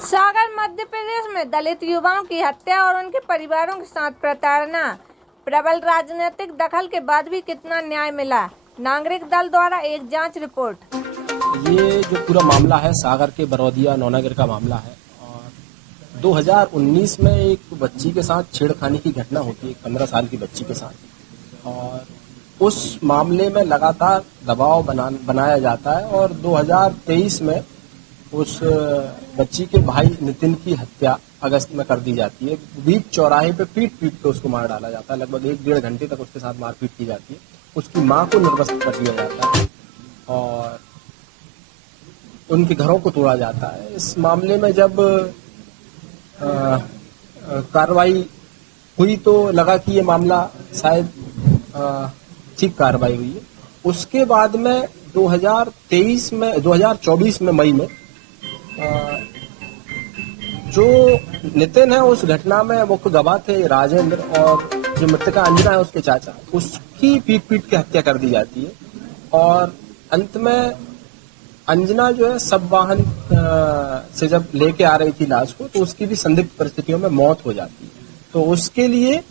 सागर मध्य प्रदेश में दलित युवाओं की हत्या और उनके परिवारों के साथ प्रताड़ना। प्रबल राजनीतिक दखल के बाद भी कितना न्याय मिला? नागरिक दल द्वारा एक जांच रिपोर्ट। ये जो पूरा मामला है सागर के बरौदिया नौनागर का मामला है और 2019 में एक बच्ची के साथ छेड़खानी की घटना होती है, 15 साल की बच्ची के साथ। और उस मामले में लगातार दबाव बनाया जाता है और 2023 में उस बच्ची के भाई नितिन की हत्या अगस्त में कर दी जाती है। बीच चौराहे पे पीट के उसको मार डाला जाता है। लगभग 1-1.5 घंटे तक उसके साथ मारपीट की जाती है। उसकी मां को निर्वस्त्र कर दिया जाता है और उनके घरों को तोड़ा जाता है। इस मामले में जब कार्रवाई हुई तो लगा कि ये मामला शायद ठीक कार्रवाई हुई है। उसके बाद में 2024 में मई में जो नितिन है उस घटना में मुख्य गवाह थे राजेंद्र और जो मृतका अंजना है उसके चाचा, उसकी पीट के हत्या कर दी जाती है। और अंत में अंजना जो है सब वाहन से जब लेके आ रही थी लाश को तो उसकी भी संदिग्ध परिस्थितियों में मौत हो जाती है। तो उसके लिए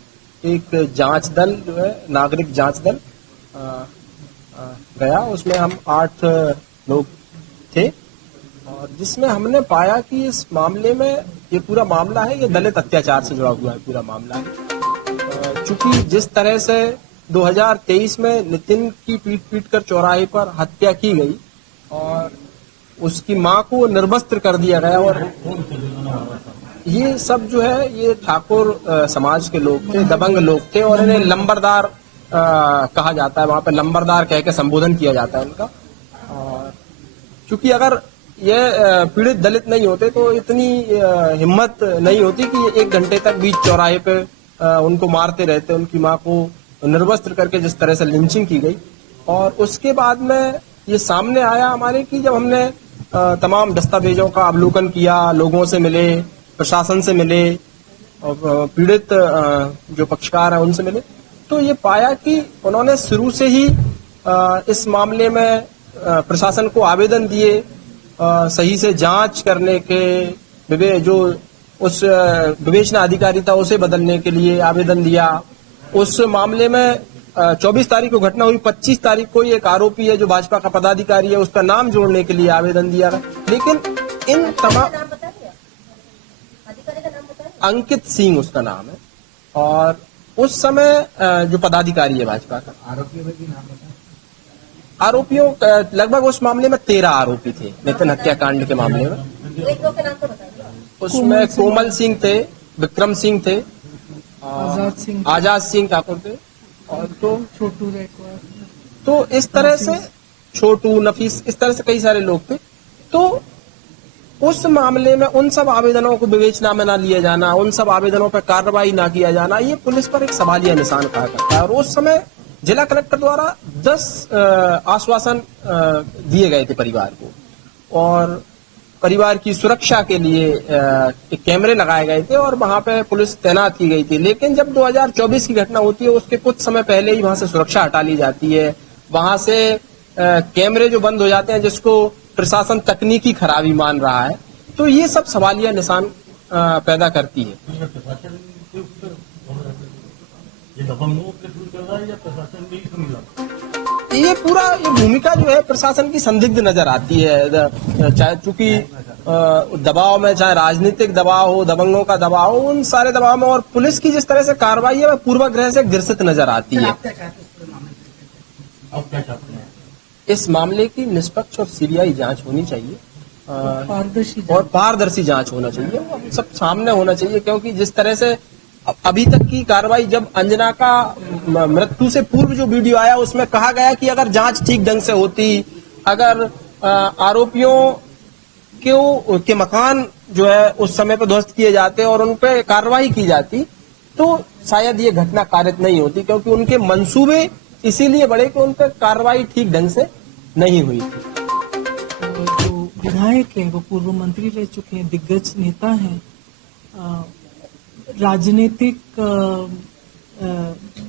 एक जांच दल जो है नागरिक जांच दल गया। उसमें हम 8 लोग थे और जिसमें हमने पाया कि इस मामले में ये पूरा मामला है ये दलित अत्याचार से जुड़ा हुआ है। पूरा मामला है चूंकि जिस तरह से 2023 में नितिन की पीट कर चौराहे पर हत्या की गई और उसकी मां को निर्वस्त्र कर दिया गया। और ये सब जो है ये ठाकुर समाज के लोग थे, दबंग लोग थे और इन्हें लंबरदार कहा जाता है। वहां पे लंबरदार कह के संबोधन किया जाता है उनका। और चूंकि अगर ये पीड़ित दलित नहीं होते तो इतनी हिम्मत नहीं होती कि 1 घंटे तक बीच चौराहे पे उनको मारते रहते। उनकी मां को निर्वस्त्र करके जिस तरह से लिंचिंग की गई। और उसके बाद में ये सामने आया हमारे कि जब हमने तमाम दस्तावेजों का अवलोकन किया, लोगों से मिले, प्रशासन से मिले और पीड़ित जो पक्षकार हैं उनसे मिले, तो ये पाया कि उन्होंने शुरू से ही इस मामले में प्रशासन को आवेदन दिए सही से जांच करने के, जो उस विवेचना अधिकारी था उसे बदलने के लिए आवेदन दिया। उस मामले में 24 तारीख को घटना हुई, 25 तारीख को एक आरोपी है जो भाजपा का पदाधिकारी है उसका नाम जोड़ने के लिए आवेदन दिया। लेकिन इन तमाम अंकित सिंह उसका नाम है और उस समय जो पदाधिकारी है भाजपा का, आरोपियों लगभग उस मामले में 13 आरोपी थे नितिन हत्याकांड के मामले में। उसमें कोमल सिंह थे, विक्रम सिंह थे, आजाद सिंह ठाकुर थे और छोटू, तो इस तरह से छोटू, नफीस, इस तरह से कई सारे लोग थे। तो उस मामले में उन सब आवेदनों को विवेचना में ना लिया जाना, उन सब आवेदनों पर कार्रवाई ना किया जाना, ये पुलिस पर एक सवालिया निशान खड़ा करता है। और उस समय जिला कलेक्टर द्वारा 10 आश्वासन दिए गए थे परिवार को और परिवार की सुरक्षा के लिए एक कैमरे लगाए गए थे और वहां पे पुलिस तैनात की गई थी। लेकिन जब 2024 की घटना होती है उसके कुछ समय पहले ही वहां से सुरक्षा हटा ली जाती है। वहां से कैमरे जो बंद हो जाते हैं जिसको प्रशासन तकनीकी खराबी मान रहा है। तो ये सब सवालिया निशान पैदा करती है। ये पूरा ये भूमिका जो है प्रशासन की संदिग्ध नजर आती है। चाहे चूंकि दबाव में, चाहे राजनीतिक दबाव हो, दबंगों का दबाव हो, उन सारे दबाव में और पुलिस की जिस तरह से कार्रवाई है वह पूर्वाग्रह से ग्रसित नजर आती है। इस मामले की निष्पक्ष और सीबीआई जांच होनी चाहिए और पारदर्शी जांच होना चाहिए। सब सामने होना चाहिए क्योंकि जिस तरह से अभी तक की कार्रवाई, जब अंजना का मृत्यु से पूर्व जो वीडियो आया उसमें कहा गया कि अगर जांच ठीक ढंग से होती, अगर आरोपियों के मकान जो है उस समय पर ध्वस्त किए जाते और उन पर कार्रवाई की जाती तो शायद ये घटना कारित नहीं होती। क्योंकि उनके मंसूबे इसीलिए बढ़े कि उन पर कार्रवाई ठीक ढंग से नहीं हुई थी। जो विधायक है वो पूर्व मंत्री रह चुके हैं, दिग्गज नेता हैं, राजनीतिक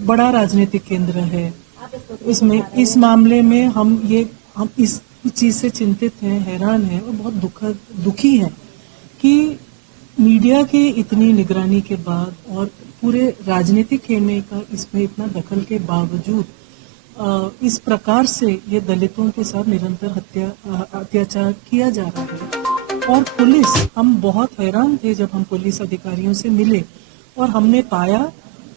बड़ा राजनीतिक केंद्र है। इसमें इस मामले में हम इस चीज से चिंतित हैं, हैरान हैं और बहुत दुखी हैं कि मीडिया की इतनी निगरानी के बाद और पूरे राजनीतिक खेमे का इसमें इतना दखल के बावजूद इस प्रकार से ये दलितों के साथ निरंतर अत्याचार किया जा रहा है। और पुलिस, हम बहुत हैरान थे जब हम पुलिस अधिकारियों से मिले और हमने पाया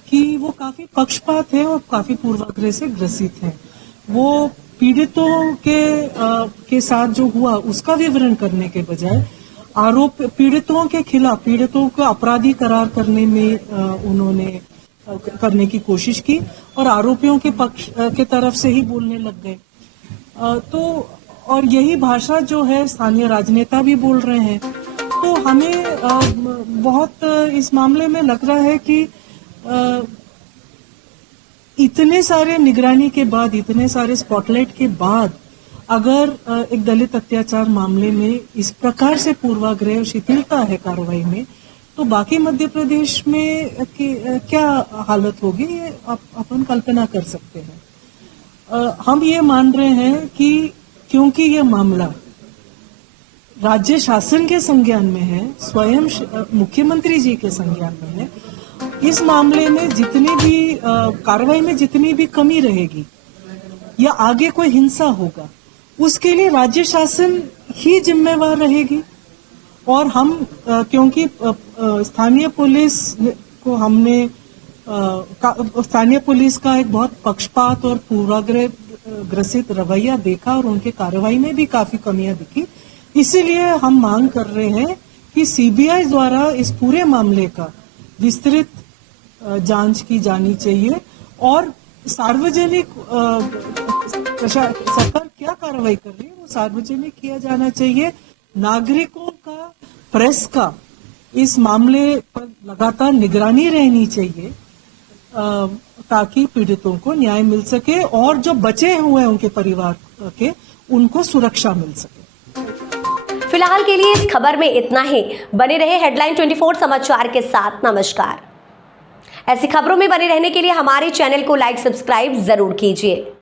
कि वो काफी पक्षपात है और काफी पूर्वाग्रह से ग्रसित हैं। वो पीड़ितों के साथ जो हुआ उसका विवरण करने के बजाय पीड़ितों के खिलाफ, पीड़ितों को अपराधी करार करने में उन्होंने करने की कोशिश की और आरोपियों के पक्ष के तरफ से ही बोलने लग गए। तो और यही भाषा जो है स्थानीय राजनेता भी बोल रहे हैं। तो हमें बहुत इस मामले में लग रहा है कि इतने सारे निगरानी के बाद, इतने सारे स्पॉटलाइट के बाद अगर एक दलित अत्याचार मामले में इस प्रकार से पूर्वाग्रह और शिथिलता है कार्रवाई में, तो बाकी मध्य प्रदेश में क्या हालत होगी ये अपन कल्पना कर सकते हैं। हम ये मान रहे हैं कि क्योंकि ये मामला राज्य शासन के संज्ञान में है, स्वयं मुख्यमंत्री जी के संज्ञान में है, इस मामले में जितनी भी कार्रवाई में जितनी भी कमी रहेगी या आगे कोई हिंसा होगा उसके लिए राज्य शासन ही जिम्मेवार रहेगी। और हम क्योंकि स्थानीय पुलिस को हमने स्थानीय पुलिस का एक बहुत पक्षपात और पूर्वाग्रह ग्रसित रवैया देखा और उनके कार्रवाई में भी काफी कमियां दिखी, इसीलिए हम मांग कर रहे हैं कि सीबीआई द्वारा इस पूरे मामले का विस्तृत जांच की जानी चाहिए और सार्वजनिक सरकार क्या कार्रवाई कर रही है वो सार्वजनिक किया जाना चाहिए। नागरिकों का, प्रेस का इस मामले पर लगातार निगरानी रहनी चाहिए ताकि पीड़ितों को न्याय मिल सके और जो बचे हुए हैं उनके परिवार के, उनको सुरक्षा मिल सके। फिलहाल के लिए इस खबर में इतना ही। बने रहे हेडलाइन 24 समाचार के साथ। नमस्कार। ऐसी खबरों में बने रहने के लिए हमारे चैनल को लाइक, सब्सक्राइब जरूर कीजिए।